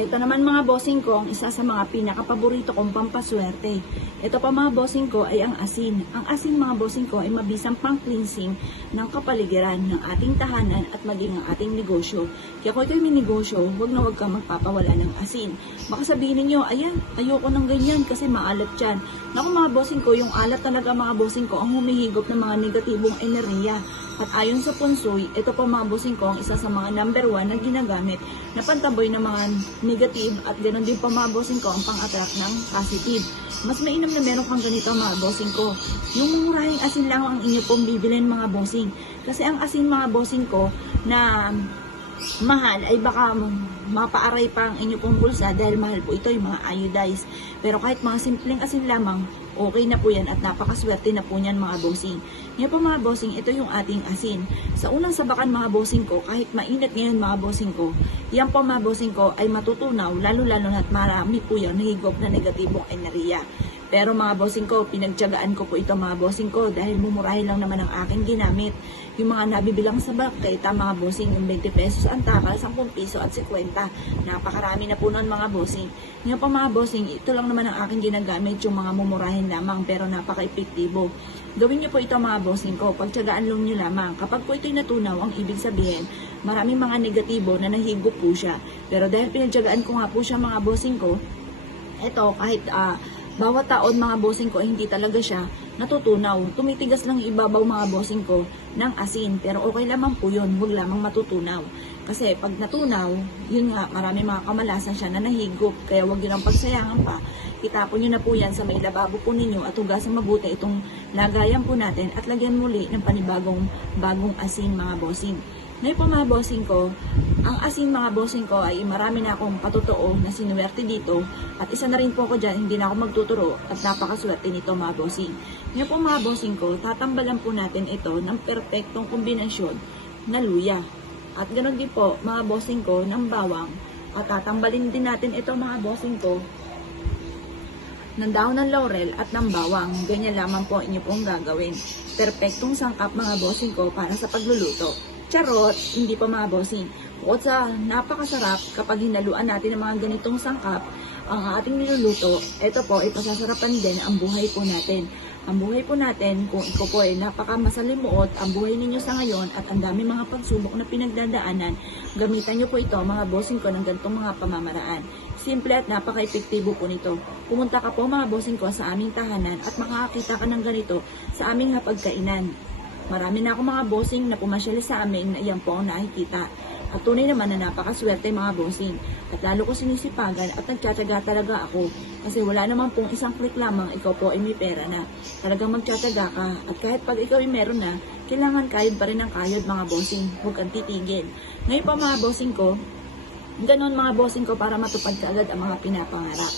Ito naman mga bossing ko, ang isa sa mga pinakapaborito kong pampaswerte. Ito pa mga bossing ko ay ang asin. Ang asin mga bossing ko ay mabisang pang-cleansing ng kapaligiran ng ating tahanan at maging ang ating negosyo. Kaya kung ikaw may negosyo, huwag na huwag kang magpapawala ng asin. Baka sabihin ninyo, ayan, ayoko ng ganyan kasi maalat yan. Naku mga bossing ko, yung alat talaga mga bossing ko ang humihigop ng mga negatibong enerhiya. At ayon sa Punsoy, ito po mga bossing ko ang isa sa mga number 1 na ginagamit na pantaboy ng mga negative at ganoon din po mga bossing ko ang pang-attract ng positive. Mas mainam na meron kang ganito mga bossing ko. Yung murahing asin lang ang inyo pong bibilin mga bossing. Kasi ang asin mga bossing ko na mahal ay baka mapaaray pa ang inyo pong bulsa dahil mahal po ito yung mga iodized. Pero kahit mga simpleng asin lamang, okay na po yan at napakaswerte na po niyan mga bossing. Ngayon po mga bossing, ito yung ating asin. Sa unang sabakan mga bossing ko, kahit mainit ngayon mga bossing ko, yan po mga bossing ko ay matutunaw, lalo-lalo na't marami po yan nahigop na negatibong enerhiya. Pero mga bossing ko, pinagtiyagaan ko po ito mga bossing ko dahil mumurahin lang naman ang aking ginamit. Yung mga nabibilang sa bakita mga bossing, yung 20 pesos ang takal, 10 piso at 50. Napakarami na po nun mga bossing. Ngayon pa mga bossing, ito lang naman ang aking ginagamit, yung mga mumurahin lamang pero napaka-epektibo. Gawin niyo po ito mga bossing ko, pagtiyagaan lang niyo lamang. Kapag po ito'y natunaw, ang ibig sabihin, maraming mga negatibo na nahigop po siya. Pero dahil pinagtiyagaan ko nga po siya mga bossing ko, ito kahit bawat taon mga bossing ko ay hindi talaga siya natutunaw. Tumitigas lang ibabaw mga bossing ko ng asin. Pero okay lamang po yun, huwag lamang matutunaw. Kasi pag natunaw, yun nga, marami mga kamalasan siya na nahigop. Kaya huwag yun ang pagsayangan pa. Itapon nyo na po yan sa may lababo po ninyo at hugasan mabuti itong lagayan po natin at lagyan muli ng bagong asin mga bossing. Ngayon po mga bossing ko, ang asin mga bossing ko ay marami na akong patotoo na sinuwerte dito at isa na rin po ako dyan, hindi na ako magtuturo at napakaswerte nito mga bossing. Ngayon po mga bossing ko, tatambalan po natin ito ng perpektong kombinasyon na luya. At ganoon din po mga bossing ko ng bawang at tatambalin din natin ito mga bossing ko ng dahon ng laurel at ng bawang. Ganyan lamang po inyo pong gagawin. Perpektong sangkap mga bossing ko para sa pagluluto. Charot, hindi pa mga bossing. Bukod sa napakasarap kapag hinaluan natin ng mga ganitong sangkap ang ating niluluto, ito po ay pasasarapan din ang buhay po natin. Ang buhay po natin, kung ikaw po ay napakamasalimuot, ang buhay ninyo sa ngayon at ang dami mga pagsubok na pinagdadaanan, gamitan nyo po ito mga bossing ko ng ganitong mga pamamaraan. Simple at napaka-epektibo po nito. Pumunta ka po mga bossing ko sa aming tahanan at makakakita ka ng ganito sa aming hapagkainan. Marami na ako mga bossing na pumasyali sa amin na iyan po ang nakikita. At tunay naman na napakaswerte mga bossing. At lalo ko sinisipagan at nagtsatsaga talaga ako. Kasi wala naman pong isang click lamang ikaw po ay may pera na. Talagang magtsatsaga ka. At kahit pag ikaw ay meron na, kailangan kayod pa rin ang kayod mga bossing. Huwag kang titigil. Ngayon pa mga bossing ko, ganon mga bossing ko para matupad ka agad ang mga pinapangarap.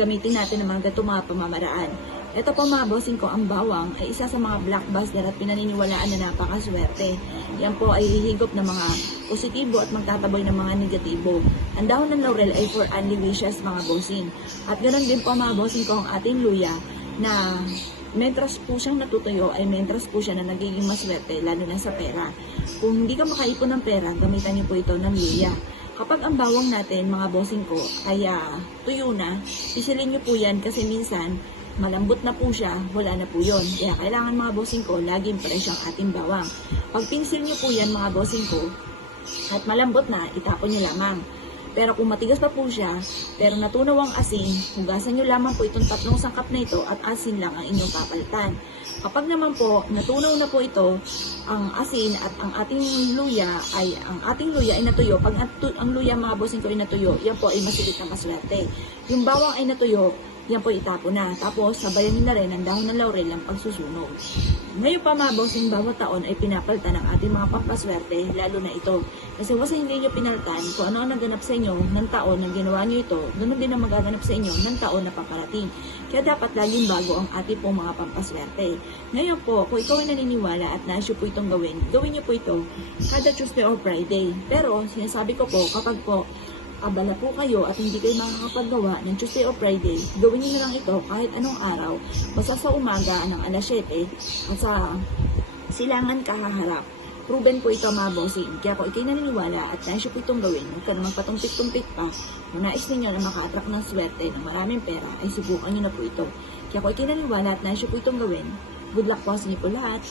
Gamitin natin ang mga ganitong mga pamamaraan. Ito po mga bossing ko, ang bawang ay isa sa mga blockbuster at pinaniniwalaan na napakaswerte. Yan po ay hihigop ng mga positibo at magtataboy ng mga negatibo. Ang dahon ng laurel ay for only wishes mga bossing. At ganoon din po mga bossing ko ang ating luya na mentras po siyang natutuyo ay mentras po siya na nagiging maswerte lalo na sa pera. Kung hindi ka makaipon ng pera, gamitan niyo po ito ng luya. Kapag ang bawang natin mga bossing ko ay tuyo na, pisilin niyo po yan kasi minsan malambot na po siya, wala na po yun. Kaya kailangan mga bossing ko, laging fresh ang ating bawang. Pag pinsil nyo po yan mga bossing ko, at malambot na, itapon nyo lamang. Pero kung matigas pa po siya, pero natunaw ang asin, hugasan nyo lamang po itong 3 sangkap na ito at asin lang ang inyong papalitan. Kapag naman po, natunaw na po ito, ang asin at ang ating luya ay natuyo. Pag ang luya mga bossing ko ay natuyo, yan po ay masilit na maswerte. Yung bawang ay natuyo, yan po itapo na. Tapos, sabayan nyo na rin ang dahon ng laurel ang pagsusunog. Ngayon pa mga bossing, bawat taon ay pinapalitan ng ating mga pampaswerte, lalo na ito. Kasi wasa hindi nyo pinalitan kung ano ang naganap sa inyo ng taon na ginawa nyo ito, ganun din ang magaganap sa inyo ng taon na paparating. Kaya dapat laging bago ang ating pong mga pampaswerte. Ngayon po, kung ikaw ay naniniwala at na-issue po itong gawin nyo po ito kada Tuesday or Friday. Pero, sinasabi ko po, kapag po abala po kayo at hindi kayo makakapaggawa ng Tuesday o Friday, gawin niyo na lang ito kahit anong araw, basta sa umaga ng alas 7 at sa silangan kahaharap. Proven po ito mga bossing. Kaya kung ikay naniniwala at nais nyo po itong gawin, huwag ka naman patumpik-tumpik pa. Kung nais ninyo na maka-attract ng swerte ng maraming pera, ay subukan nyo na po ito. Kaya kung ikay naniniwala at nais nyo po itong gawin, good luck po sa inyo po lahat.